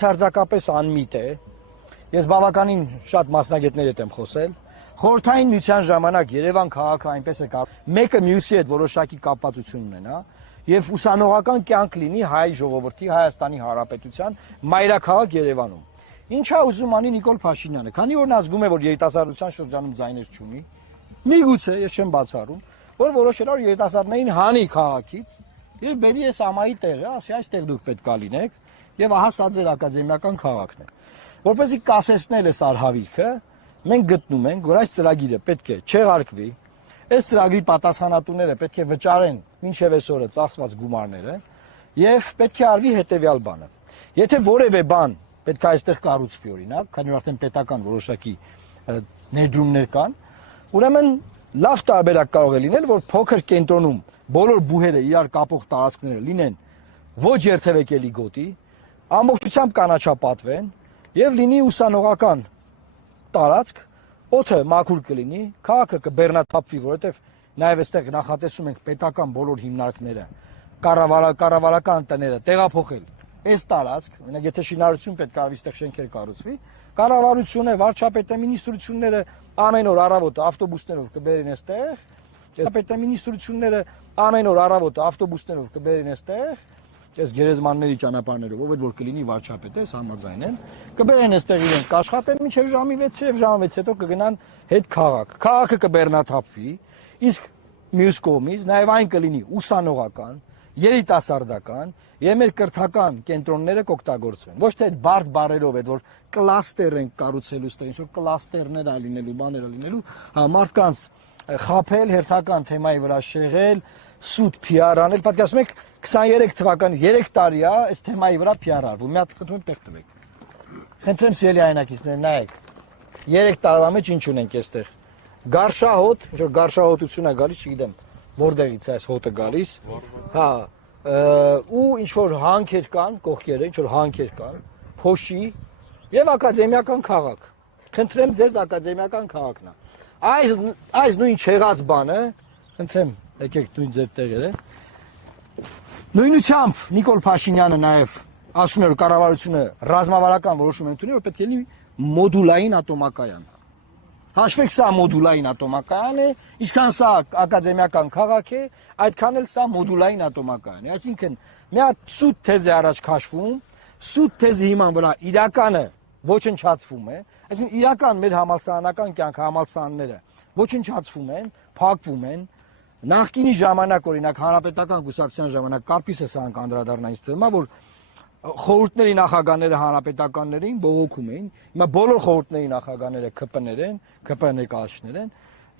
Ցարձակապես անմիտ է։ Ես բավականին շատ մասնագետների հետ եմ խոսել։ Խորհրդային միության ժամանակ Երևան քաղաքը այնպես է մեկը մյուսի հետ որոշակի կապվածություն ունենա եւ ուսանողական կյանք լինի հայ ժողովրդի Հայաստանի Հանրապետության մայրաքաղաք Երևանում։ Ինչա ուզում անի Նիկոլ Փաշինյանը, քանի որ նա զգում է, որ երիտասարդության շրջանում ձայներ չունի, միգուցե ես չեմ բացառում, որ որոշել է որ երիտասարդներին հանի քաղաքից եւ բերի այս ամայի տեղը, ասի այստեղ դուք պետք է լինեք եւ ահա սա ձեր ակադեմիական քաղաքն է։ Որպեսզի կասեցնել այս արհավիրքը, մենք գտնում ենք, որ այս ծրագիրը պետք է չեղարկվի, այս ծրագրի պատասխանատուները պետք է վճարեն մինչև այսօրը ծախսված գումարները եւ պետք է արվի հետեւյալ բանը։ Եթե որևէ բան պետք է այստեղ կառուցվի օրինակ, քանի որ արդեն պետական որոշակի ներդրումներ կան, ուրեմն լավ տարբերակ կարող է լինել, որ փոքր կենտրոնում բոլոր բուհերը իրար կապող տարածքները լինեն ոչ երթևեկելի գոտի, ամբողջությամբ կանաչապատվեն եւ լինի ուսանողական տարածք, օդը մաքուր կլինի, քաղաքը կբեռնաթափվի, որովհետեւ նաեւ այստեղ նախատեսում ենք պետական բոլոր հիմնարկները, կառավարական տները տեղափոխել այս տարածք, օրինակ եթե շինարարություն պետք է արվի, այստեղ շենքեր կառուցվի, կառավարությունը, վարչապետը, մինիստրությունները ամեն օր առավոտը ավտոբուսներով կբերեն այստեղ, պետամինիստրությունները ամեն օր առավոտը ավտոբուսներով կբերեն այստեղ, այս գերեզմանների ճանապարհներով, ով որ կլինի վարչապետը, համաձայն են, կբերեն այստեղ իրենք կաշխատեն մինչև ժամի 6 եւ ժամի 6 հետո կգնան հետ քաղաք։ Քաղաքը կբեռնաթափվի, իսկ մյուս կողմից նաեւ այն կլինի ուսանողական, երիտասարդական եւ մեր կրթական կենտրոնները կօգտագործվեն։ Ոչ թե բարդ բարերով այդ որ կլաստեր են կառուցելու, այստեղ ինչ որ կլաստերներ ա լինելու, բաներ ա լինելու, հա մարդկանց խափել, հերթական թեմայի վրա շեղել, սուտ PR անել, պատկերացնում եք 23 թվականի 3 տարի է այս թեմայի վրա PR արվում։ Մի հատ խնդրում եմ տեղ տվեք։ Խնդրեմ սիրելի հայրենակիցներ, նայեք։ 3 տարվա մեջ ինչ ունենք այստեղ։ Գարշահոտ, ինչ որ գարշահոտություն է գալիս, չգիտեմ, որտեղից է այս հոտը գալիս։ Հա, ու ինչ որ հանքեր կան, կողքերը, ինչ որ հանքեր կան, փոշի եւ ակադեմիական քաղաք։ Խնդրեմ ձեզ ակադեմիական քաղաքն է։ Այս նույն չեղած բանը, խնդրեմ, եկեք նույն ձեր տեղերը։ Նույնությամբ Նիկոլ Փաշինյանը նաև ասում է, որ կառավարությունը ռազմավարական որոշում է ընդունել, որ պետք է լինի մոդուլային ատոմակայան։ Հաշվեք, սա մոդուլային ատոմակայան է, ինչքան սա ակադեմիական քաղաք է, այդքան էլ սա մոդուլային ատոմակայան է։ Այսինքն, մի հատ սուտ թեզ է առաջ քաշվում, սուտ թեզի հիման վրա իրականը ոչնչացվում է, այսինքն իրական մեր համալսարանական կյանք համալսարանները ոչնչացվում են, փակվում են։ Նախկինի ժամանակ օրինակ հանրապետական կուսակցության ժամանակ Կարպիսը սրանք անդրադառնային ստվումա, որ խորհուրդների նախագահները հանրապետականներին բողոքում էին, հիմա բոլոր խորհուրդների նախագահները ԿՊ-ներ են, ԿՊ ներկայացուցիչներ են,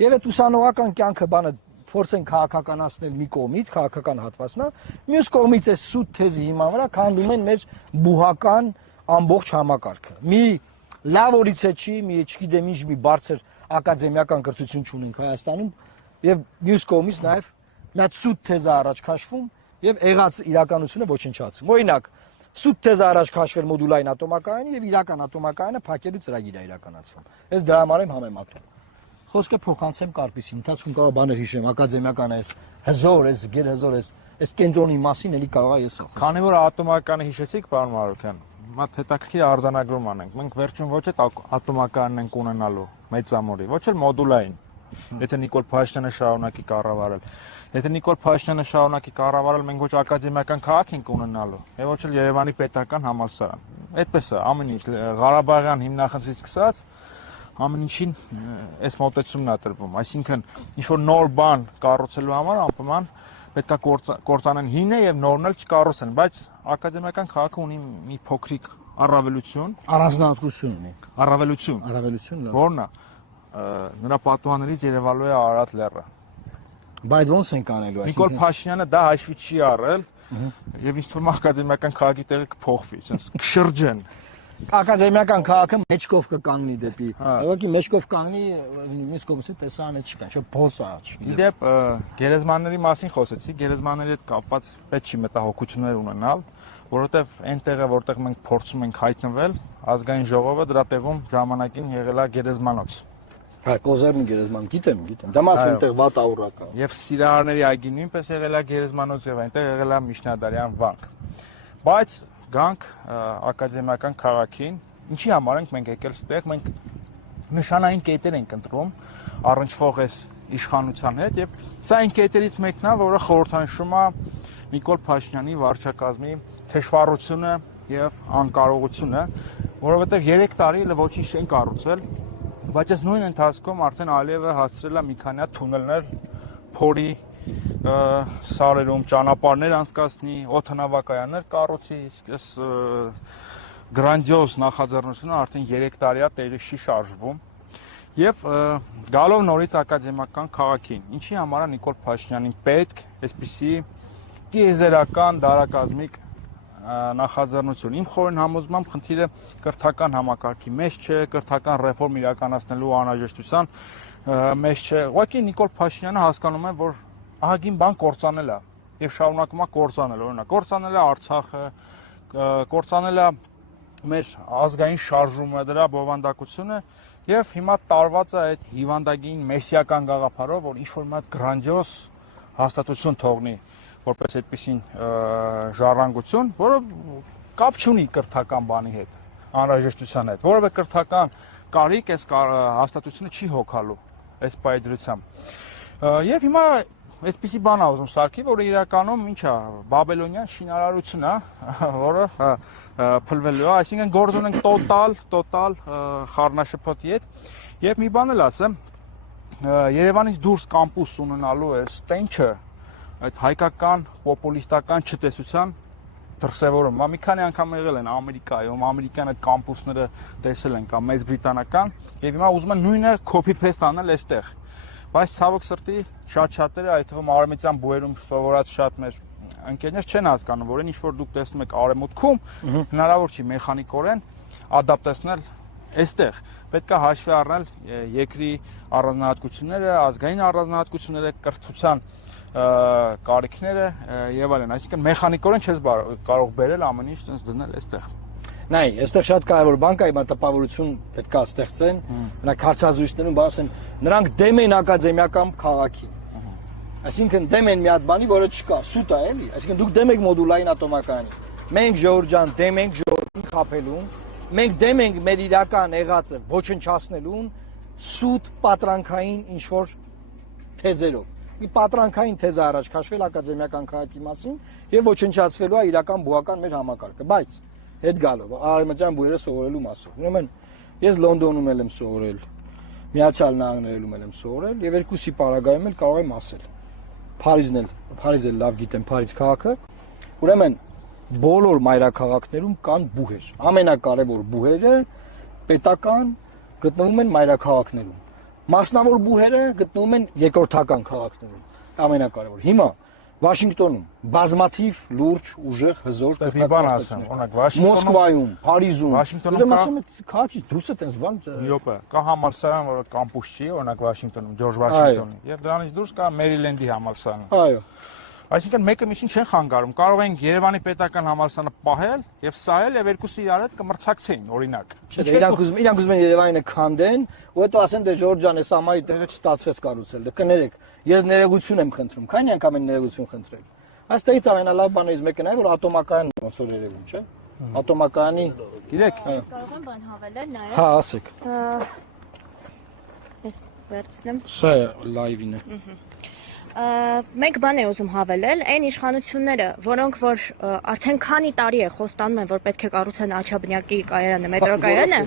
եւ այդ ուսանողական կյանքը բանը փորձեն քաղաքականացնել մի կողմից, քաղաքական հատվածնա, մյուս կողմից է սուտ թեզի հիման վրա քանդում են մեր բուհական ամբողջ համակարգը։ Մի լավ օրից է չի, մի չգիտեմ ինչ մի բարձր ակադեմիական կրթություն չունենք Հայաստանում եւ մյուս կողմից նաեւ մի հատ սուտ թեզ առաջ քաշվում եւ եղած իրականությունը ոչնչացվում։ Օրինակ, սուտ թեզ առաջ քաշվել մոդուլային ատոմակայանի եւ իրական ատոմակայանը փակելու ծրագիր է իրականացվում։ Այս դրա համար եմ համեմատում։ Խոսքը փոխանցեմ Կարպիսին, ընթացքում կարող բաներ հիշեմ, ակադեմիական է, հզոր է, գերհզոր է, այս կենտրոնի մասին էլի կարող է ես ասեմ։ Քանի որ ատոմականը հիշեցիք, պարոն Մարուկյան, մատ հետաքրքիր արձանագրում անենք։ Մենք վերջում ոչ այդ ատոմականն ենք ունենալու մեծամորի, ոչ էլ մոդուլային։ Եթե Նիկոլ Փաշինյանը շարունակի կառավարել։ Եթե Նիկոլ Փաշինյանը շարունակի կառավարել, մենք ոչ ակադեմիական քաղաք ենք ունենալու, եւ ոչ էլ Երևանի պետական համալսարան։ Այդպես է, ամեն ինչ Ղարաբաղյան հիմնախնդրից սկսած ամեն ինչին այս մոտեցումն է տրվում, այսինքն ինչ որ նոր բան կառուցելու համար անպայման պետք է կործանեն հինը եւ նորն էլ չկառուցեն, բայց ակադեմիական քաղաքը ունի մի փոքրիկ առավելություն, առանձնահատկություն ունի, առավելություն, որն է նրա պատուհաններից երևալու է Արարատ լեռը։ Բայց ոնց են կանելու, այսինքն Նիկոլ Փաշինյանը դա հաշվի չի առել եւ ինչ որ ակադեմիական քաղաքի տեղը կփոխվի, ասես կշրջեն։ Ակադեմիական քաղաքը մեջքով կկանգնի դեպի, ուղղակի մեջքով կանգնի, մյուս կողմից տեսանը չկա, չէ՞ փոսա աչ։ Իդեպ գերեզմանների մասին խոսեցի, գերեզմանների հետ կապված պետք չի մտահոգություններ ունենալ, որովհետեւ այն տեղը, որտեղ մենք փորձում ենք հայտնվել, ազգային ժողովը դրա տեղում ժամանակին եղել է գերեզմանոց։ Հա, Կոզերնի գերեզման, գիտեմ։ Դա մասն այնտեղ վատ աուրա կա։ Եվ Սիրահարների այգի նույնպես եղել է գերեզմանոց եւ այնտեղ եղել է Միջնադարյան վանք։ Բայց գանք ակադեմիական քաղաքին, ինչի համար ենք մենք եկել ստեղ, մենք նշանային կետեր ենք ընտրում առնչվող այս իշխանության հետ եւ սա այն կետերից մեկն է, որը խորհրդանշում է Նիկոլ Փաշինյանի վարչակազմի թշվառությունը եւ անկարողությունը, որովհետեւ 3 տարի էլ ոչինչ չեն կառուցել, բայց այս նույն ընթացքում արդեն Ալիևը հասցրել է մի քանի հատ թունելներ փորի սարերում ճանապարհներ անցկացնի, օդանավակայաններ կառուցի, իսկ այս գրանձիոզ նախաձեռնությունը արդեն 3 տարի է տեղի չի շարժվում։ Եվ գալով նորից ակադեմիական քաղաքին, ինչի համար է Նիկոլ Փաշինյանին պետք այսպիսի տիեզերական դարակազմիկ նախաձեռնություն։ Իմ խորին համոզմամբ խնդիրը կրթական համակարգի մեջ չէ, կրթական ռեֆորմ իրականացնելու անհրաժեշտության մեջ չէ։ Ուղղակի Նիկոլ Փաշինյանը հասկանում է, որ ահագին բան կործանել է եւ շարունակում է կործանել, օրինակ կործանել է Արցախը, կործանել է մեր ազգային շարժումը, դրա բովանդակությունը եւ հիմա տարված է այդ հիվանդագին մեսիական գաղափարով, որ ինչ-որ մի հատ գրանձիոզ հաստատություն թողնի որպես այդպիսին ժառանգություն, որը կապ չունի կրթական բանի հետ, անհրաժեշտության հետ, որովհետեւ կրթական կարիք այս հաստատությունը չի հոգալու այս պայծրությամբ։ Եվ հիմա այսպիսի բան է ուզում սարքի, որը իրականում ինչ է, բաբելոնյան շինարարություն է, որը փլվելու է, այսինքն գործում ենք տոտալ խառնաշփոթի հետ։ Եվ մի բան էլ ասեմ, Երևանից դուրս կամպուս ունենալու այս տենչը, այդ հայկական պոպուլիստական չտեսության դրսևորում։ Մի քանի անգամ եղել են Ամերիկայում, ամերիկյան այդ կամպուսները տեսել են կամ Մեծ Բրիտանական, եւ հիմա ուզում են նույնը copy-paste անել այստեղ։ Բայց ցավոք սրտի շատ-շատերը, այդ թվում արևմտյան բուհերում սովորած շատ մեր ընկերներ չեն հասկանում, որ ինչ որ դուք տեսնում եք արևմուտքում, հնարավոր չի մեխանիկորեն ադապտեցնել այստեղ։ Պետք է հաշվի առնել երկրի առանձնահատկությունները, ազգային առանձնահատկությունները, կրթության կարիքները եւ այլն, այսինքն մեխանիկորեն չես կարող բերել ամեն ինչ տես դնել այստեղ։ Նայ, այստեղ շատ կարևոր բան կա, հիմա տպավորություն պետք է ստեղծեն, մենակ հարցազրույցներում բացեն, նրանք դեմ են ակադեմիական քաղաքին։ Այսինքն դեմ են մի հատ բանի, որը չկա, սուտ է, էլի։ Այսինքն դուք դեմ եք մոդուլային ատոմակայանի։ Մենք Ժորժան դեմ ենք ժողովրդին խաբելուն, մենք դեմ ենք մեր իրական եղածը ոչնչացնելուն, սուտ պատրանքային ինչ որ թեզերով։ Մի պատրանքային թեզ առաջ քաշվել ակադեմիական քաղաքի մասին եւ ոչնչացվելու է իրական բուհական մեր համակարգը, բայց հետ գալով արևմտյան բույրը սովորելու մասով։ Ուրեմն ես Լոնդոնում եմ սովորել, Միացյալ Նահանգներում եմ սովորել եւ երկուսի պարագայում էլ կարող եմ ասել։ Փարիզը լավ գիտեմ, Փարիզ քաղաքը։ Ուրեմն բոլոր մայրաքաղաքներում կան բուհեր։ Ամենակարևոր բուհերը պետական գտնվում են մայրաքաղաքներում։ Մասնավոր բուհերը գտնվում են երկրորդական քաղաքներում։ Ամենակարևոր։ Հիմա Վաշինգտոնում բազմաթիվ լուրջ ուժեղ հզոր կրթական ասեմ, օրինակ Վաշինգտոնում, Մոսկվայում, Փարիզում, Վաշինգտոնում կա քաղաքից դուրս է տես բան։ Յոպե, կա համալսարան, որը կամպուս չի, օրինակ Վաշինգտոնում, Ջորջ Վաշինգտոնի, եւ դրանից դուրս կա Մերիլենդի համալսարանը։ Այո։ Այսինքն մեկը միշտ չեն խանգարում, կարող են Երևանի պետական համալսարանը պահել եւ սահել եւ երկուսը իրար հետ կմրցակցեին, օրինակ։ Չէ, իրանք ուզում են Երևանը քանդեն, ու հետո ասեն դե Ժորժ ջան, այս ամայի տեղը չստացվեց կառուցել։ Դե կներեք, ես ներողություն եմ խնդրում, քանի անգամ են ներողություն խնդրել։ Այստեղից ամենալավ բաներից մեկն է, որ ատոմակայանն ոնց որ երևում, չէ՞։ Ատոմակայանի, գիտեք։ Կարող եմ բան հավելել նաեւ։ Հա, ասեք։ Ես վերցնեմ։ Սա լայվին է։ Մեկ բան է ուզում հավելել, այն իշխանությունները, որոնք որ արդեն քանի տարի է խոստանում են, որ պետք է կառուցեն Աչաբնյակի կայարանը, մետրո կայարանը,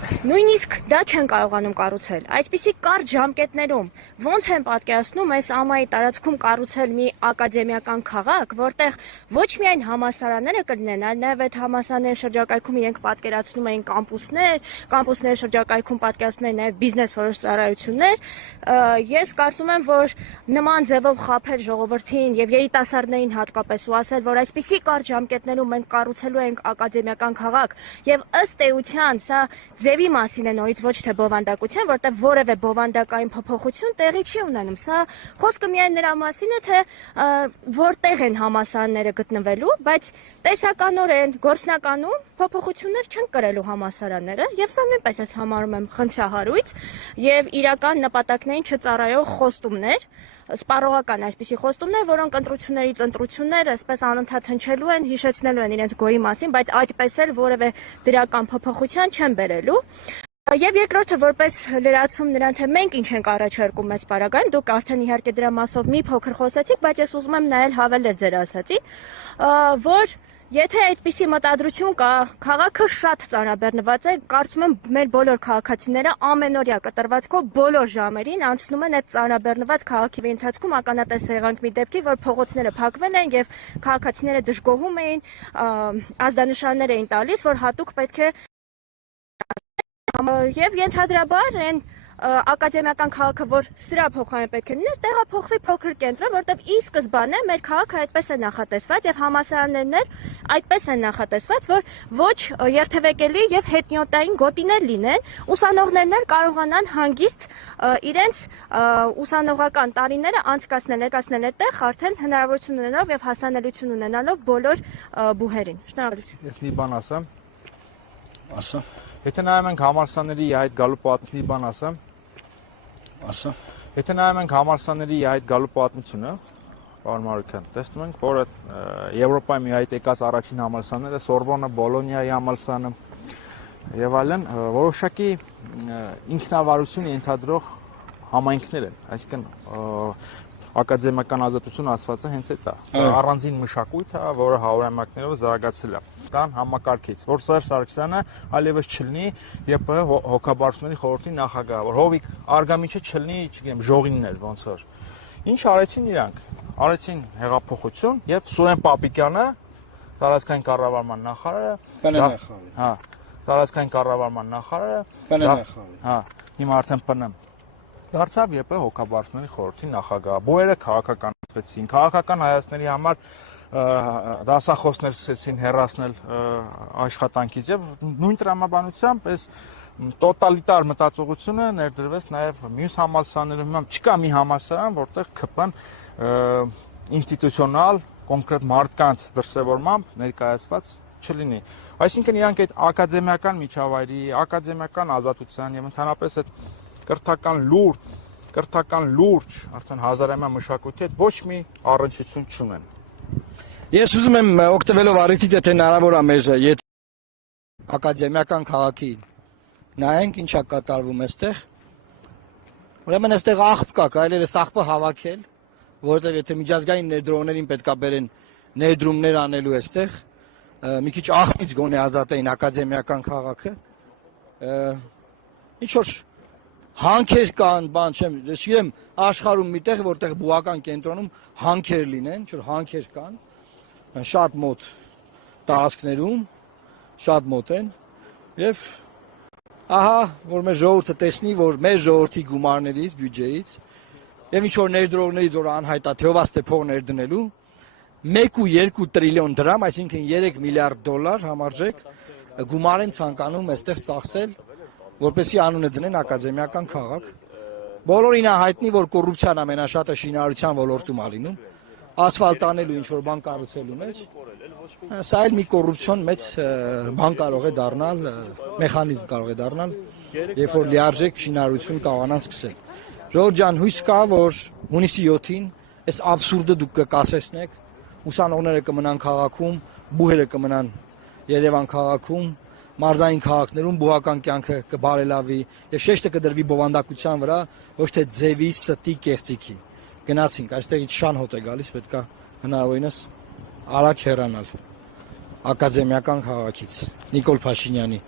նույնիսկ դա չեն կարողանում կառուցել։ Այսպիսի կարճ ժամկետներում ոնց են պատկերացնում այս ամայի տարածքում կառուցել մի ակադեմիական քաղաք, որտեղ ոչ միայն համալսարանները կլինեն, այլ նաև այդ համալսարանների շրջակայքում իրենք պատկերացնում էին կամպուսների շրջակայքում պատկերացնում էին նաև բիզնես որոշ ծառայություններ։ Ես կարծում եմ, որ նման ձևով խաբել ժողովրդին եւ երիտասարդներին հատկապես ու ասել, որ այսպիսի կարճ ժամկետներում մենք կառուցելու ենք ակադեմիական քաղաք եւ ըստ էության սա ձևի մասին է նորից ոչ թե բովանդակության, որտեղ որևէ բովանդակային փոփոխություն տեղի չի ունենում։ Սա խոսքը միայն նրա մասին է, թե որտեղ են համալսարանները գտնվելու, բայց տեսականորեն, գործնականում փոփոխություններ չեն կրելու համալսարանները եւ սա նույնպես ես համարում եմ խնդրահարույց եւ իրական նպատակներին չծառայող խոստումներ, սպառողական այսպիսի խոստումներ, որոնք ընտրություններից ընտրություններ այսպես անընդհատ հնչելու են, հիշեցնելու են իրենց գոյի մասին, բայց այդպես էլ որևէ դրական փոփոխության չեն բերելու։ Եվ երկրորդը որպես լրացում նրան թե մենք ինչ ենք առաջարկում այս պարագայում, դուք արդեն իհարկե դրա մասով մի փոքր խոսեցիք, բայց ես ուզում եմ նայել հավելել ձեր ասածին, որ եթե այդպիսի մտադրություն կա, քաղաքը շատ ծանրաբեռնված է, կարծում եմ մեր բոլոր քաղաքացիները ամենօրյա կտրվածքով բոլոր ժամերին անցնում են այդ ծանրաբեռնված քաղաքի ընթացքում ականատես եղանք մի դեպքի, որ փողոցները փակվել են եւ քաղաքացիները դժգոհում էին, ազդանշաններ էին տալիս, որ հատուկ պետք է Եվ ենթադրաբար այն ակադեմիական քաղաքը, որ սրա փոխարեն պետք է լիներ, տեղափոխվի փոքր կենտրոն, որտեղ ի սկզբանե մեր քաղաքը այդպես է նախատեսված եւ համալսարաններն այդպես են նախատեսված, որ ոչ երթևեկելի եւ հետնյոտային գոտիներ լինեն, ուսանողներն էլ կարողանան հանգիստ իրենց ուսանողական տարիները անցկացնել այդտեղ արդեն հնարավորություն ունենալով եւ հասանելիություն ունենալով բոլոր բուհերին։ Շնորհակալություն։ Ես մի բան ասեմ։ Ասա։ Եթե նայում ենք համալսարանների այդ գալու պատմի բան ասեմ։ Ասա։ Եթե նայում ենք համալսարանների այդ գալու պատմությունը, պարոն Մարուկյան, տեսնում ենք, որ Եվրոպայի մի այդ եկած առաջին համալսարանները Սորբոնը, Բոլոնիայի համալսարանը եւ այլն որոշակի ինքնավարություն ենթադրող համայնքներ են, այսինքն ակադեմիական ազատություն ասվածը հենց այդ է։ Առանձին մշակույթ է, որը հարյուրամյակներով զարգացել է։ Կան համակարգից, որ Սերժ Սարգսյանը այլևս չլինի ԵՊՀ հոգաբարձությունների խորհրդի նախագահ, որ Հովիկ Արգամիչը չլինի, չգիտեմ, Ժողիններ ոնց որ։ Ինչ արեցին իրանք։ Արեցին հեղափոխություն եւ Սուրեն Պապիկյանը, տարածքային կառավարման նախարարը, հա, տարածքային կառավարման նախարարը, հա, հիմա արդեն ՊՆ դարձավ ԵՊՀ հոգաբարձությունների խորհրդի նախագահ։ Բոյերը քաղաքականացվեցին, քաղաքական հայացքների համար դասախոսներ սկսեցին հեռացնել աշխատանքից եւ նույն տրամաբանությամբ այս տոտալիտար մտածողությունը ներդրվեց նաեւ մյուս համալսարաններում։ Հիմա չկա մի համալսարան, որտեղ ԿՊ-ն ինստիտուցիոնալ կոնկրետ մարդկանց դրսևորմամբ ներկայացված չլինի։ Այսինքն իրանք այդ ակադեմիական միջավայրի, ակադեմիական ազատության եւ ընդհանրապես այդ կրթական լուրջ արդեն հազարամյա մշակույթի հետ ոչ մի առնչություն չունեն։ Ես ուզում եմ օգտվելով առիթից, եթե հնարավոր է մեր ակադեմիական քաղաքի նայենք ինչա կատարվում այստեղ։ Ուրեմն այստեղ աղբ կա, կարելի է աղբը հավաքել, որովհետև եթե միջազգային ներդրողներին պետքա բերեն ներդրումներ անելու այստեղ, մի քիչ աղբից գոնե ազատային ակադեմիական քաղաքը։ Ինչ որ հանքեր կան, բան չեմ, չգիտեմ, աշխարհում միտեղ, որտեղ բուհական կենտրոնում հանքեր լինեն, ինչ որ հանքեր կան, շատ մոտ տարածքներում, շատ մոտ են, եւ ահա, որ մեր ժողովուրդը տեսնի, որ մեր ժողովրդի գումարներից, բյուջեից, եւ ինչ որ ներդրողներից, որ անհայտ է, թեովաստ է փող ներդնելու, 1.2 տրիլիոն դրամ, այսինքն 3 միլիարդ դոլար համարժեք գումար են ցանկանում այստեղ ծախսել, որպեսի անունը դնեն ակադեմիական քաղաք։ Բոլորին է հայտնի, որ կոռուպցիան ամենաշատը շինարարության ոլորտում է լինում, ասֆալտ անելու ինչ-որ բան կառուցելու մեջ։ Սա էլ մի կոռուպցիոն մեծ բան կարող է դառնալ, մեխանիզմ կարող է դառնալ, երբ որ լիարժեք շինարարություն կարողանան սկսել։ Ժողովուրդ ջան, հույս կա, որ հունիսի 7-ին այս աբսուրդը դուք կկասեցնեք, ուսանողները կմնան քաղաքում, բուհերը կմնան Երևան քաղաքում, մարզային քաղաքներում բուհական կյանքը կբարելավի եւ շեշտը կդրվի բովանդակության վրա, ոչ թե ձևի, ստի, կեղծիքի։ Գնացինք, այստեղից շան հոտ է գալիս, պետքա հնարավորինս արագ հեռանալ ակադեմիական քաղաքից։ Նիկոլ Փաշինյանի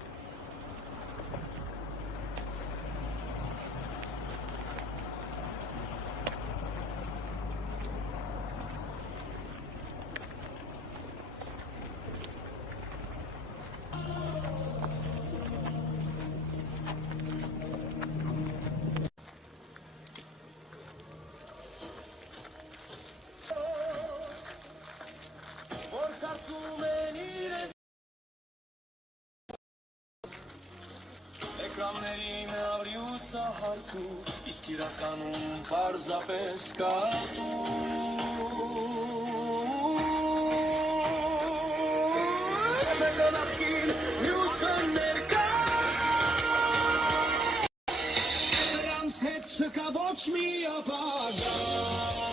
Ekranներին ավրյուց ահարկու, իսկ իրականում պարզապես կատու Մեկը նախկին, մյուսը ներկա Սրանց հետ չկա ոչ մի ապագա